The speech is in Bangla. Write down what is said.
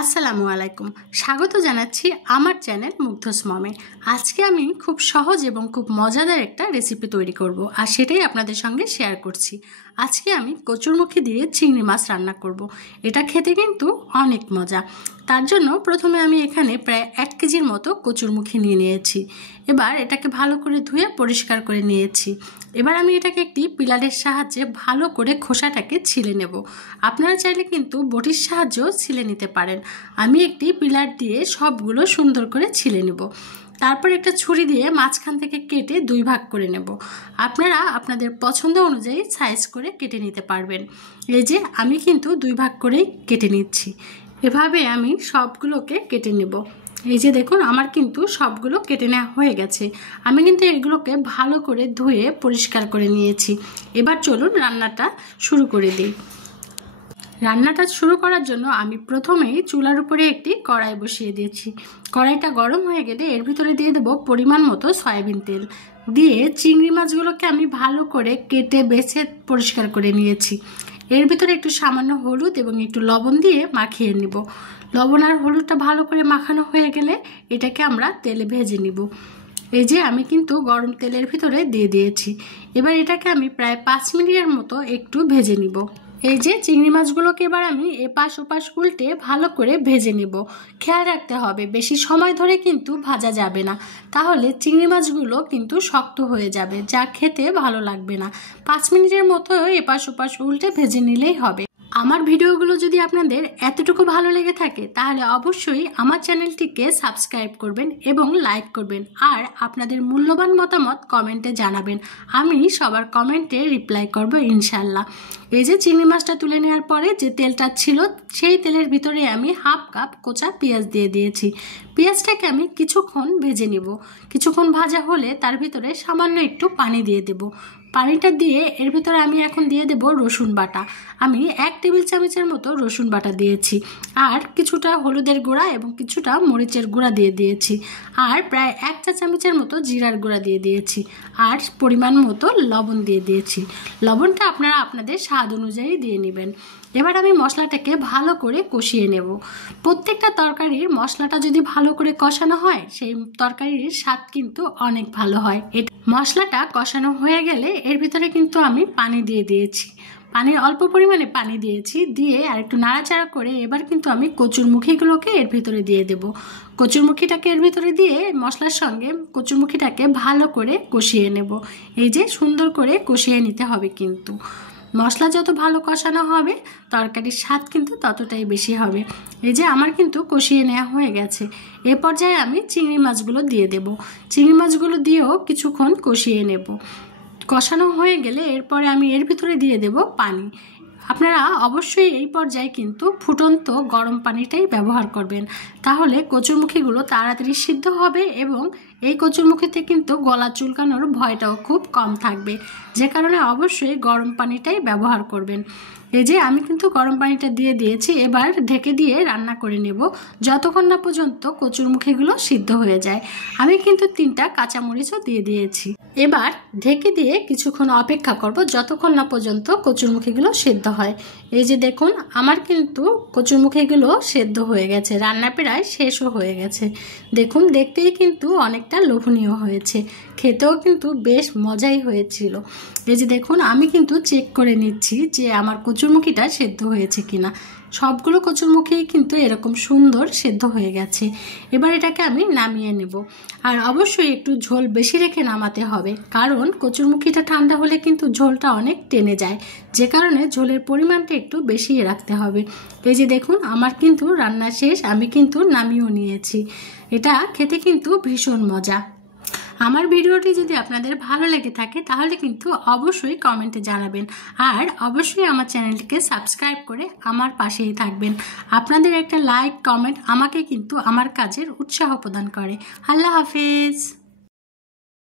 আসসালামু আলাইকুম। স্বাগত জানাচ্ছি আমার চ্যানেল মুগ্ধস মমে। আজকে আমি খুব সহজ এবং খুব মজাদার একটা রেসিপি তৈরি করব, আর সেটাই আপনাদের সঙ্গে শেয়ার করছি। আজকে আমি কচুরমুখী দিয়ে চিংড়ি মাছ রান্না করব। এটা খেতে কিন্তু অনেক মজা। তার জন্য প্রথমে আমি এখানে প্রায় 1 কেজির মতো কচুরমুখী নিয়ে নিয়েছি। এবার এটাকে ভালো করে ধুয়ে পরিষ্কার করে নিয়েছি। এবার আমি এটাকে একটি পিলারের সাহায্যে ভালো করে খোসাটাকে ছিলে নেব। আপনারা চাইলে কিন্তু বটির সাহায্যেও ছিলে নিতে পারেন। আমি একটি পিলার দিয়ে সবগুলো সুন্দর করে ছিলে নেব। তারপর একটা ছুরি দিয়ে মাঝখান থেকে কেটে 2 ভাগ করে নেব। আপনারা আপনাদের পছন্দ অনুযায়ী সাইজ করে কেটে নিতে পারবেন। এই যে আমি কিন্তু 2 ভাগ করেই কেটে নিচ্ছি। এভাবে আমি সবগুলোকে কেটে নেব। এই যে দেখুন, আমার কিন্তু সবগুলো কেটে নেওয়া হয়ে গেছে। আমি কিন্তু এগুলোকে ভালো করে ধুয়ে পরিষ্কার করে নিয়েছি। এবার চলুন রান্নাটা শুরু করে দিই। রান্নাটা শুরু করার জন্য আমি প্রথমেই চুলার উপরে একটি কড়াই বসিয়ে দিয়েছি। কড়াইটা গরম হয়ে গেলে এর ভিতরে দিয়ে দেবো পরিমাণ মতো সয়াবিন তেল। দিয়ে চিংড়ি মাছগুলোকে আমি ভালো করে কেটে বেছে পরিষ্কার করে নিয়েছি। এর ভিতরে একটু সামান্য হলুদ এবং একটু লবণ দিয়ে মাখিয়ে নেব। লবণ আর হলুদটা ভালো করে মাখানো হয়ে গেলে এটাকে আমরা তেলে ভেজে নিব। এই যে আমি কিন্তু গরম তেলের ভিতরে দিয়ে দিয়েছি। এবার এটাকে আমি প্রায় 5 মিনিটের মতো একটু ভেজে নিব। এই যে চিংড়ি মাছগুলোকে এবার আমি এপাশ ওপাশ উল্টে ভালো করে ভেজে নেব। খেয়াল রাখতে হবে বেশি সময় ধরে কিন্তু ভাজা যাবে না, তাহলে চিংড়ি মাছগুলো কিন্তু শক্ত হয়ে যাবে, যা খেতে ভালো লাগবে না। 5 মিনিটের মতো এপাশ ওপাশ উল্টে ভেজে নিলেই হবে। আমার ভিডিওগুলো যদি আপনাদের এতটুকু ভালো লেগে থাকে তাহলে অবশ্যই আমার চ্যানেলটিকে সাবস্ক্রাইব করবেন এবং লাইক করবেন, আর আপনাদের মূল্যবান মতামত কমেন্টে জানাবেন। আমি সবার কমেন্টে রিপ্লাই করব ইনশাল্লাহ। এই যে চিংড়ি মাছটা তুলে নেওয়ার পরে যে তেলটা ছিল সেই তেলের ভিতরে আমি 1/2 কাপ কোচা পেঁয়াজ দিয়ে দিয়েছি। পেঁয়াজটাকে আমি কিছুক্ষণ ভেজে নিব। কিছুক্ষণ ভাজা হলে তার ভিতরে সামান্য একটু পানি দিয়ে দেব। পানিটা দিয়ে এর ভিতরে আমি এখন দিয়ে দেব রসুন বাটা। আমি 1 টেবিল চামচের মতো রসুন বাটা দিয়েছি, আর কিছুটা হলুদের গুঁড়া এবং কিছুটা মরিচের গুঁড়া দিয়ে দিয়েছি, আর প্রায় 1 চা চামচের মতো জিরার গুঁড়া দিয়ে দিয়েছি, আর পরিমাণ মতো লবণ দিয়ে দিয়েছি। লবণটা আপনারা আপনাদের স্বাদ অনুযায়ী দিয়ে নেবেন। এবার আমি মশলাটাকে ভালো করে কষিয়ে নেব। প্রত্যেকটা তরকারির মশলাটা যদি ভালো করে কষানো হয় সেই তরকারির স্বাদ কিন্তু অনেক ভালো হয়। মশলাটা কষানো হয়ে গেলে এর ভিতরে কিন্তু আমি পানি দিয়ে দিয়েছি। অল্প পরিমাণে পানি দিয়েছি, দিয়ে আর একটু নাড়াচাড়া করে এবার কিন্তু আমি কচুরমুখীগুলোকে এর ভিতরে দিয়ে দেব। কচুরমুখীটাকে এর ভিতরে দিয়ে মশলার সঙ্গে কচুরমুখীটাকে ভালো করে কষিয়ে নেব। এই যে সুন্দর করে কষিয়ে নিতে হবে। কিন্তু মশলা যত ভালো কষানো হবে তরকারির স্বাদ কিন্তু ততটাই বেশি হবে। এই যে আমার কিন্তু কষিয়ে নেওয়া হয়ে গেছে। এ পর্যায়ে আমি চিংড়ি মাছগুলো দিয়ে দেব। চিংড়ি মাছগুলো দিয়েও কিছুক্ষণ কষিয়ে নেব। কষানো হয়ে গেলে এরপরে আমি এর ভিতরে দিয়ে দেব পানি। আপনারা অবশ্যই এই পর্যায়ে কিন্তু ফুটন্ত গরম পানিটাই ব্যবহার করবেন, তাহলে কচুরমুখীগুলো তাড়াতাড়ি সিদ্ধ হবে এবং এই কচুরমুখীতে কিন্তু গলা চুলকানোর ভয়টাও খুব কম থাকবে, যে কারণে অবশ্যই গরম পানিটাই ব্যবহার করবেন। এই যে আমি কিন্তু গরম পানিটা দিয়ে দিয়েছি। এবার ঢেকে দিয়ে রান্না করে নেব যতক্ষণ না পর্যন্ত কচুরমুখীগুলো সিদ্ধ হয়ে যায়। আমি কিন্তু 3টা কাঁচামরিচও দিয়ে দিয়েছি। এবার ঢেকে দিয়ে কিছুক্ষণ অপেক্ষা করব যতক্ষণ না পর্যন্ত কচুরমুখীগুলো সেদ্ধ হয়। এই যে দেখুন, আমার কিন্তু কচুরমুখীগুলো সেদ্ধ হয়ে গেছে, রান্না প্রায় শেষও হয়ে গেছে। দেখুন, দেখতেই কিন্তু অনেকটা লোভনীয় হয়েছে, খেতেও কিন্তু বেশ মজাই হয়েছিল। এই যে দেখুন, আমি কিন্তু চেক করে নিচ্ছি যে আমার কচুরমুখীটা সেদ্ধ হয়েছে কিনা। সবগুলো কচুরমুখী কিন্তু এরকম সুন্দর সেদ্ধ হয়ে গেছে। এবার এটাকে আমি নামিয়ে নেব। আর অবশ্যই একটু ঝোল বেশি রেখে নামাতে হবে, কারণ কচুরমুখীটা ঠান্ডা হলে কিন্তু ঝোলটা অনেক টেনে যায়, যে কারণে ঝোলের পরিমাণটা একটু বেশি রাখতে হবে। এই যে দেখুন, আমার কিন্তু রান্না শেষ, আমি কিন্তু নামিয়েও নিয়েছি। এটা খেতে কিন্তু ভীষণ মজা। আমার ভিডিওটি যদি আপনাদের ভালো লেগে থাকে তাহলে কিন্তু অবশ্যই কমেন্টে জানাবেন, আর অবশ্যই আমার চ্যানেলটিকে সাবস্ক্রাইব করে আমার পাশেই থাকবেন। আপনাদের একটা লাইক কমেন্ট আমাকে কিন্তু আমার কাজের উৎসাহ প্রদান করে। আল্লাহ হাফেজ।